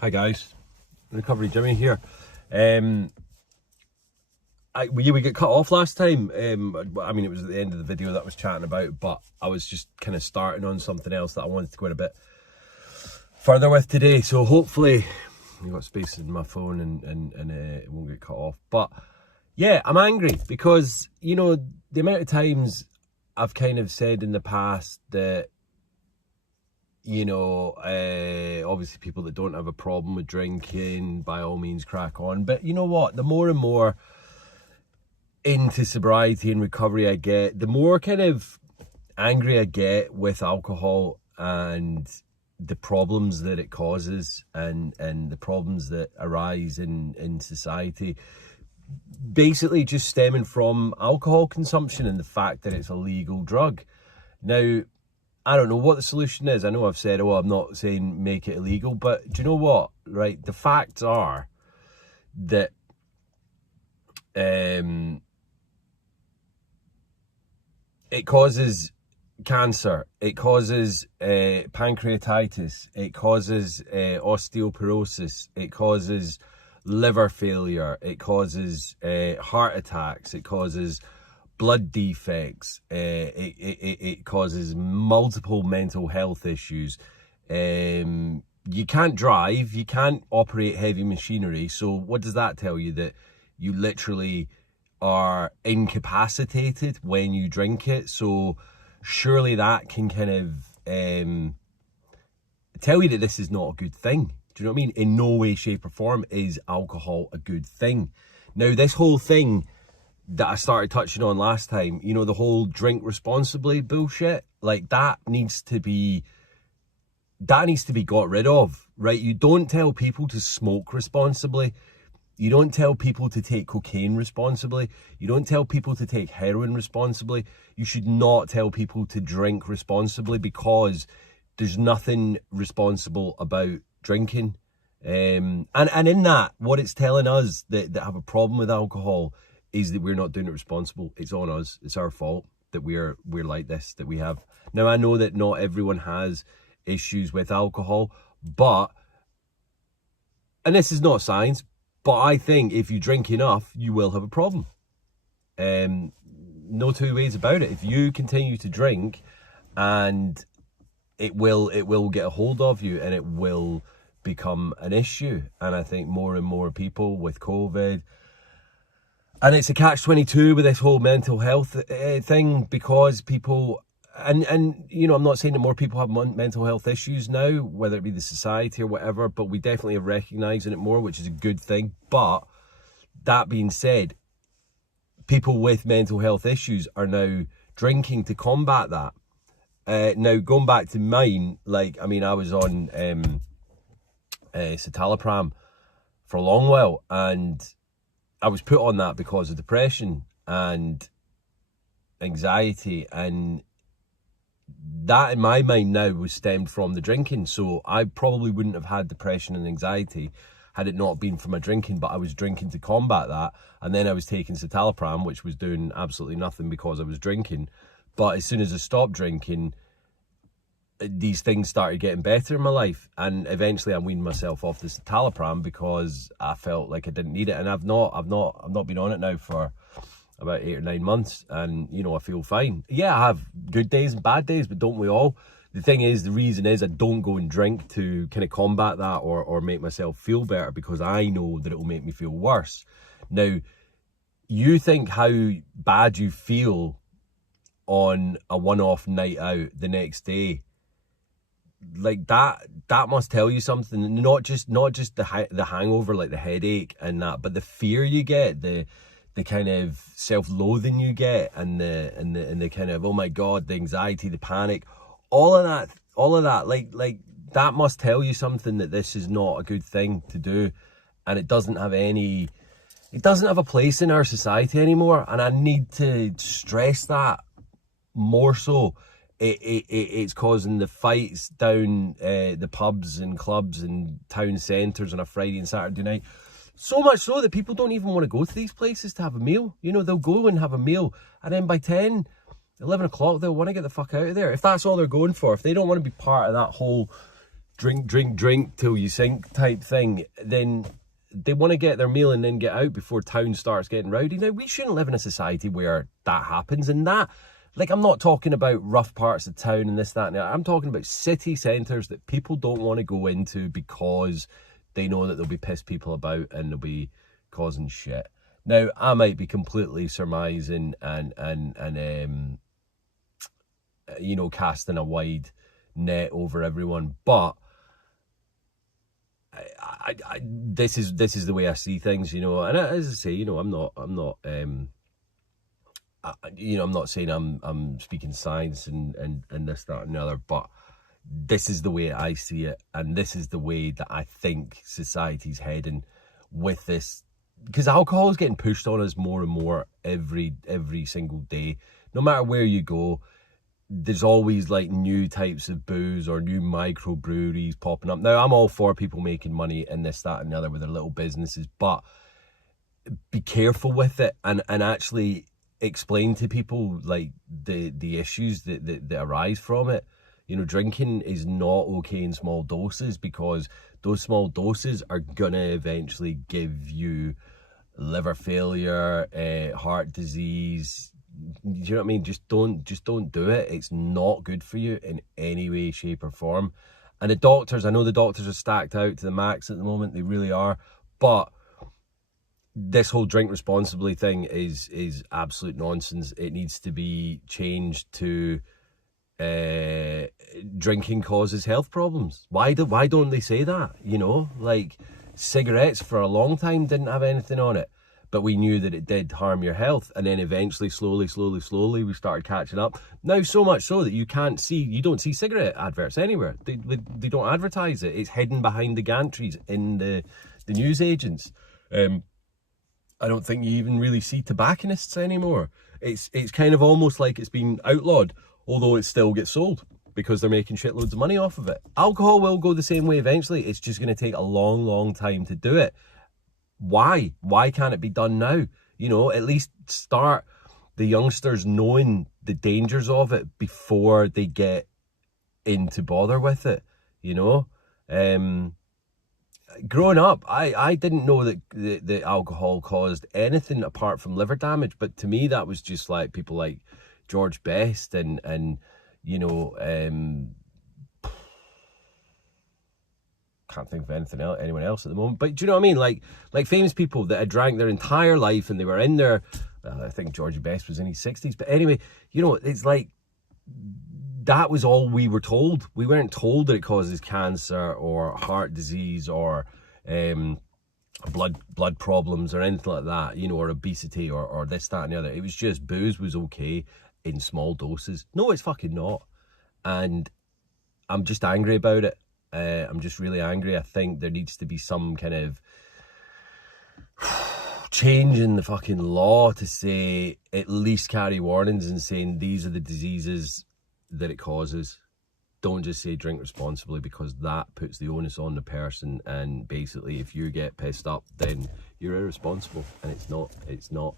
Hi guys, Recovery Jimmy here. We got cut off last time. I mean, it was at the end of the video that I was chatting about, but I was just kind of starting on something else that I wanted to go in a bit further with today. So hopefully I've got space in my phone and it won't get cut off. But yeah, I'm angry because, you know, the amount of times I've kind of said in the past that, you know, obviously people that don't have a problem with drinking, by all means crack on. But you know what? The more and more into sobriety and recovery I get, the more kind of angry I get with alcohol and the problems that it causes and the problems that arise in society. Basically just stemming from alcohol consumption and the fact that it's a legal drug. Now, I don't know what the solution is. I know I've said, oh, I'm not saying make it illegal, but do you know what, right? The facts are that it causes cancer, it causes pancreatitis, it causes osteoporosis, it causes liver failure, it causes heart attacks, it causes blood defects, it causes multiple mental health issues. You can't drive, you can't operate heavy machinery. So what does that tell you? That you literally are incapacitated when you drink it. So surely that can kind of tell you that this is not a good thing. Do you know what I mean? In no way, shape or form is alcohol a good thing. Now, this whole thing that I started touching on last time, you know, the whole drink responsibly bullshit, like that needs to be got rid of, right? You don't tell people to smoke responsibly. You don't tell people to take cocaine responsibly. You don't tell people to take heroin responsibly. You should not tell people to drink responsibly, because there's nothing responsible about drinking. And in that, what it's telling us that have a problem with alcohol is that we're not doing it responsible. It's on us. It's our fault that we're like this, that we have. Now, I know that not everyone has issues with alcohol, but, and this is not science, but I think if you drink enough, you will have a problem. No two ways about it. If you continue to drink, and it will get a hold of you, and it will become an issue. And I think more and more people with COVID, and it's a catch-22 with this whole mental health thing, because people, and you know, I'm not saying that more people have mental health issues now, whether it be the society or whatever, but we definitely are recognising it more, which is a good thing. But that being said, people with mental health issues are now drinking to combat that. Now, going back to mine, like, I mean, I was on citalopram for a long while, and I was put on that because of depression and anxiety, and that in my mind now was stemmed from the drinking. So I probably wouldn't have had depression and anxiety had it not been for my drinking, but I was drinking to combat that. And then I was taking citalopram, which was doing absolutely nothing because I was drinking. But as soon as I stopped drinking, these things started getting better in my life, and eventually I weaned myself off the citalopram because I felt like I didn't need it. And I've not been on it now for about 8 or 9 months, and you know, I feel fine. Yeah, I have good days and bad days, but don't we all? The thing is, the reason is I don't go and drink to kind of combat that or make myself feel better, because I know that it will make me feel worse. Now, you think how bad you feel on a one-off night out the next day, like that must tell you something. Not just the hangover, like the headache and that, but the fear you get, the kind of self-loathing you get, and the kind of, oh my god, the anxiety, the panic, all of that, like that must tell you something, that this is not a good thing to do, and it doesn't have a place in our society anymore. And I need to stress that more so. It's causing the fights down the pubs and clubs and town centres on a Friday and Saturday night. So much so that people don't even want to go to these places to have a meal. You know, they'll go and have a meal, and then by 10, 11 o'clock, they'll want to get the fuck out of there. If that's all they're going for, if they don't want to be part of that whole drink till you sink type thing, then they want to get their meal and then get out before town starts getting rowdy. Now, we shouldn't live in a society where that happens. And that, like, I'm not talking about rough parts of town and this, that, and that. I'm talking about city centres that people don't want to go into because they know that there'll be pissed people about and they'll be causing shit. Now, I might be completely surmising and you know, casting a wide net over everyone, but this is the way I see things, you know. And as I say, you know, I'm not you know, I'm not saying I'm speaking science and this, that, and the other, but this is the way I see it, and this is the way that I think society's heading with this, because alcohol is getting pushed on us more and more every single day. No matter where you go, there's always like new types of booze or new microbreweries popping up. Now, I'm all for people making money and this, that, and the other with their little businesses, but be careful with it and actually explain to people like the issues that arise from it. You know, drinking is not okay in small doses, because those small doses are gonna eventually give you liver failure, heart disease. Do you know what I mean? Just don't do it. It's not good for you in any way, shape, or form. And the doctors, I know the doctors are stacked out to the max at the moment. They really are. But this whole drink responsibly thing is absolute nonsense. It needs to be changed to drinking causes health problems. Why don't they say that? You know, like cigarettes for a long time didn't have anything on it, but we knew that it did harm your health. And then eventually, slowly, we started catching up. Now, so much so that you don't see cigarette adverts anywhere. They don't advertise it. It's hidden behind the gantries in the news agents. I don't think you even really see tobacconists anymore. It's kind of almost like it's been outlawed, although it still gets sold because they're making shitloads of money off of it. Alcohol will go the same way eventually. It's just going to take a long, long time to do it. Why? Why can't it be done now? You know, at least start the youngsters knowing the dangers of it before they get into bother with it, you know? Growing up, I didn't know that alcohol caused anything apart from liver damage, but to me that was just like people like George Best and you know, can't think of anyone else at the moment, but do you know what I mean? Like famous people that had drank their entire life and they were in their, I think George Best was in his 60s, but anyway, you know, it's like that was all we were told. We weren't told that it causes cancer or heart disease or blood problems or anything like that, you know, or obesity or this, that, and the other. It was just booze was okay in small doses. No, it's fucking not. And I'm just angry about it. I'm just really angry. I think there needs to be some kind of change in the fucking law to say, at least carry warnings and saying these are the diseases that it causes. Don't just say drink responsibly, because that puts the onus on the person, and basically if you get pissed up then you're irresponsible, and it's not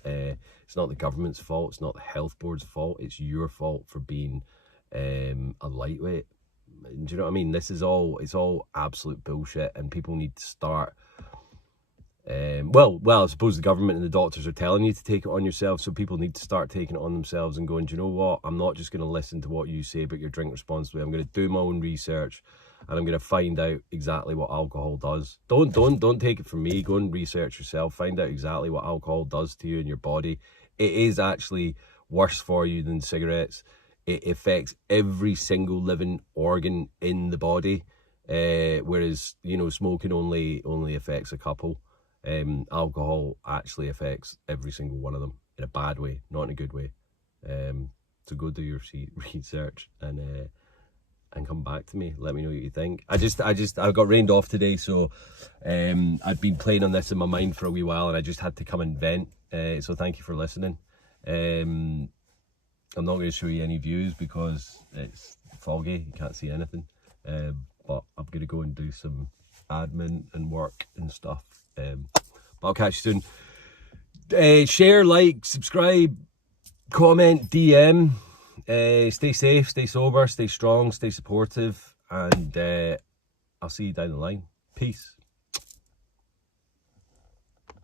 the government's fault, it's not the health board's fault, it's your fault for being a lightweight. Do you know what I mean? It's all absolute bullshit, and people need to start well, I suppose the government and the doctors are telling you to take it on yourself, so people need to start taking it on themselves and going, do you know what, I'm not just going to listen to what you say about your drink responsibly. I'm going to do my own research, and I'm going to find out exactly what alcohol does. Don't take it from me. Go and research yourself. Find out exactly what alcohol does to you and your body. It is actually worse for you than cigarettes. It affects every single living organ in the body, whereas, you know, smoking only affects a couple. Alcohol actually affects every single one of them in a bad way, not in a good way. So go do your research and come back to me. Let me know what you think. I got rained off today, so I'd been playing on this in my mind for a wee while, and I just had to come and vent. So thank you for listening. I'm not going to show you any views because it's foggy, you can't see anything. But I'm going to go and do some admin and work and stuff. But I'll catch you soon. Share, like, subscribe, comment, DM. Stay safe, stay sober, stay strong, stay supportive, and I'll see you down the line. Peace.